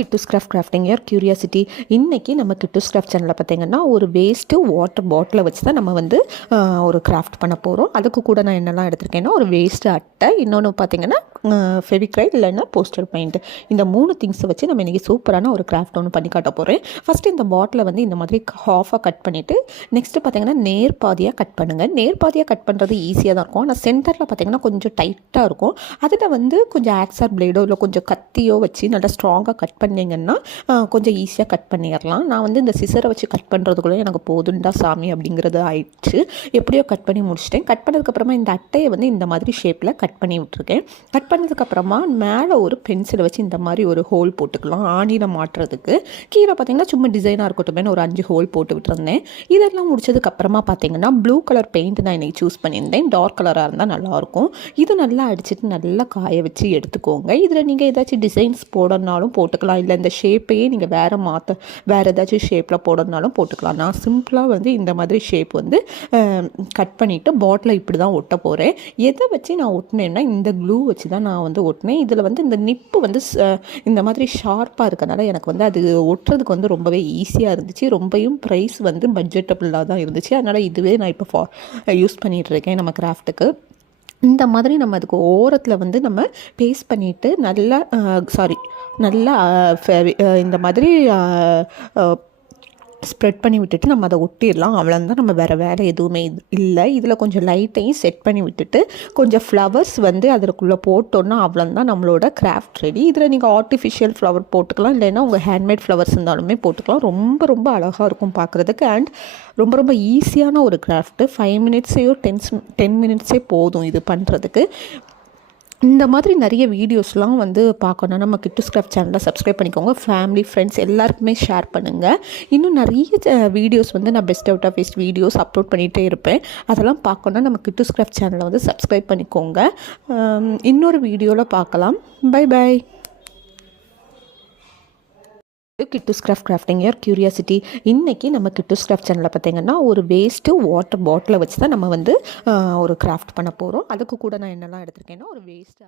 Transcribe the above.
Kittus crafting your curiosity. இன்றைக்கி நம்ம Kittu's craft சேனலில் பார்த்திங்கன்னா ஒரு வேஸ்ட்டு வாட்டர் பாட்டிலை வச்சு தான் நம்ம வந்து ஒரு கிராஃப்ட் பண்ண போகிறோம். அதுக்கு கூட நான் என்னெல்லாம் எடுத்திருக்கேன்னா ஒரு வேஸ்ட்டு அட்டை, இன்னொன்று பார்த்திங்கன்னா ஃபெவிக்ரைல் இல்லைன்னா போஸ்டர் பெயிண்ட். இந்த 3 திங்ஸை வச்சு நம்ம இன்றைக்கி சூப்பரான ஒரு கிராஃப்ட் ஒன்று பண்ணி காட்ட போகிறேன். ஃபஸ்ட்டு இந்த பாட்டிலை வந்து இந்த மாதிரி ஹாஃபாக கட் பண்ணிவிட்டு நெக்ஸ்ட்டு பார்த்திங்கன்னா நேர்பாதியாக கட் பண்ணுங்கள். நேர்பாதியாக கட் பண்ணுறது ஈஸியாக தான் இருக்கும். ஆனால் சென்டரில் பார்த்திங்கன்னா கொஞ்சம் டைட்டாக இருக்கும். அதில் வந்து கொஞ்சம் ஆக்ஸார் பிளேடோ இல்லை கொஞ்சம் கத்தியோ வச்சு நல்லா ஸ்ட்ராங்காக கட் பண்ணிங்கன்னா கொஞ்சம் ஈஸியாக கட் பண்ணிடலாம். நான் வந்து இந்த சிசரை வச்சு கட் பண்ணுறதுக்குள்ளே எனக்கு போதுண்டா சாமி அப்படிங்கிறது ஆயிடுச்சு. எப்படியோ கட் பண்ணி முடிச்சிட்டேன். கட் பண்ணதுக்கப்புறமா இந்த அட்டையை வந்து இந்த மாதிரி ஷேப்பில் கட் பண்ணி விட்டுருக்கேன். கட் பண்ணதுக்கப்புறமா மேலே ஒரு பென்சிலை வச்சு இந்த மாதிரி ஒரு ஹோல் போட்டுக்கலாம் ஆணியில் மாட்டுறதுக்கு. கீழே பார்த்திங்கன்னா சும்மா டிசைனாக இருக்கட்டுமே ஒரு 5 ஹோல் போட்டு விட்டுருந்தேன். இதெல்லாம் முடிச்சதுக்கப்புறமா பார்த்திங்கன்னா ப்ளூ கலர் பெயிண்ட் நான் இன்றைக்கி சூஸ் பண்ணியிருந்தேன். டார்க் கலராக இருந்தால் நல்லாயிருக்கும். இது நல்லா அடிச்சுட்டு நல்லா காய வச்சு எடுத்துக்கோங்க. இதில் நீங்கள் ஏதாச்சும் டிசைன்ஸ் போடணுனாலும் போட்டுக்கலாம், இல்லை இந்த ஷேப்பையே நீங்கள் வேறு ஏதாச்சும் ஷேப்பில் போடணுனாலும் போட்டுக்கலாம். நான் சிம்பிளாக வந்து இந்த மாதிரி ஷேப் வந்து கட் பண்ணிவிட்டு பாட்டிலை இப்படி தான் ஒட்ட போகிறேன். எதை வச்சு நான் ஒட்டினேன்னா இந்த க்ளூ வச்சு தான் நான் வந்து ஒட்டினேன். இதில் வந்து இந்த நிப்பு வந்து இந்த மாதிரி ஷார்ப்பாக இருக்கனால எனக்கு வந்து அது ஒட்டுறதுக்கு வந்து ரொம்பவே ஈஸியாக இருந்துச்சு. ரொம்பவும் ப்ரைஸ் வந்து பட்ஜெட்டபுளாக தான் இருந்துச்சு. அதனால் இதுவே நான் இப்போ யூஸ் பண்ணிகிட்ருக்கேன் நம்ம கிராஃப்ட்டுக்கு. இந்த மாதிரி நம்ம அதுக்கு ஓரத்தில் வந்து நம்ம பேஸ்ட் பண்ணிவிட்டு நல்லா இந்த மாதிரி ஸ்ப்ரெட் பண்ணி விட்டுட்டு நம்ம அதை ஒட்டிடலாம். அவ்வளோதான், நம்ம வேறு வேலை எதுவுமே இல்லை. இதில் கொஞ்சம் லைட்டையும் செட் பண்ணி விட்டுட்டு கொஞ்சம் ஃப்ளவர்ஸ் வந்து அதற்குள்ளே போட்டோன்னா அவ்வளோதான் நம்மளோட கிராஃப்ட் ரெடி. இதில் நீங்கள் ஆர்டிஃபிஷியல் ஃப்ளவர் போட்டுக்கலாம், இல்லைன்னா உங்கள் ஹேண்ட்மேட் ஃப்ளவர்ஸ் இருந்தாலுமே போட்டுக்கலாம். ரொம்ப ரொம்ப அழகாக இருக்கும் பார்க்குறதுக்கு. அண்ட் ரொம்ப ரொம்ப ஈஸியான ஒரு கிராஃப்ட்டு. 5 மினிட்ஸையோ 10 மினிட்ஸே போதும் இது பண்ணுறதுக்கு. இந்த மாதிரி நிறைய வீடியோஸ்லாம் வந்து பார்க்கணும் நம்ம கிட்டூஸ் கிராஃப்ட் சேனலில் சப்ஸ்கிரைப் பண்ணிக்கோங்க. ஃபேமிலி ஃப்ரெண்ட்ஸ் எல்லாருக்குமே ஷேர் பண்ணுங்கள். இன்னும் நிறைய வீடியோஸ் வந்து நான் best out of waste videos upload பண்ணிகிட்டே இருப்பேன். அதெல்லாம் பார்க்கணுன்னா நம்ம கிட்டூஸ் கிராஃப்ட் சேனலை வந்து சப்ஸ்கிரைப் பண்ணிக்கோங்க. இன்னொரு வீடியோவில் பார்க்கலாம். Bye bye. Kittu's crafting your curiosity. இன்றைக்கி நம்ம கிட்டூஸ் கிராஃப்ட் சேனலில் பார்த்திங்கன்னா ஒரு வேஸ்ட்டு வாட்டர் பாட்டிலை வச்சு தான் நம்ம வந்து ஒரு கிராஃப்ட் பண்ண போகிறோம். அதுக்கு கூட நான் என்னெல்லாம் எடுத்திருக்கேன்னா ஒரு வேஸ்ட்டு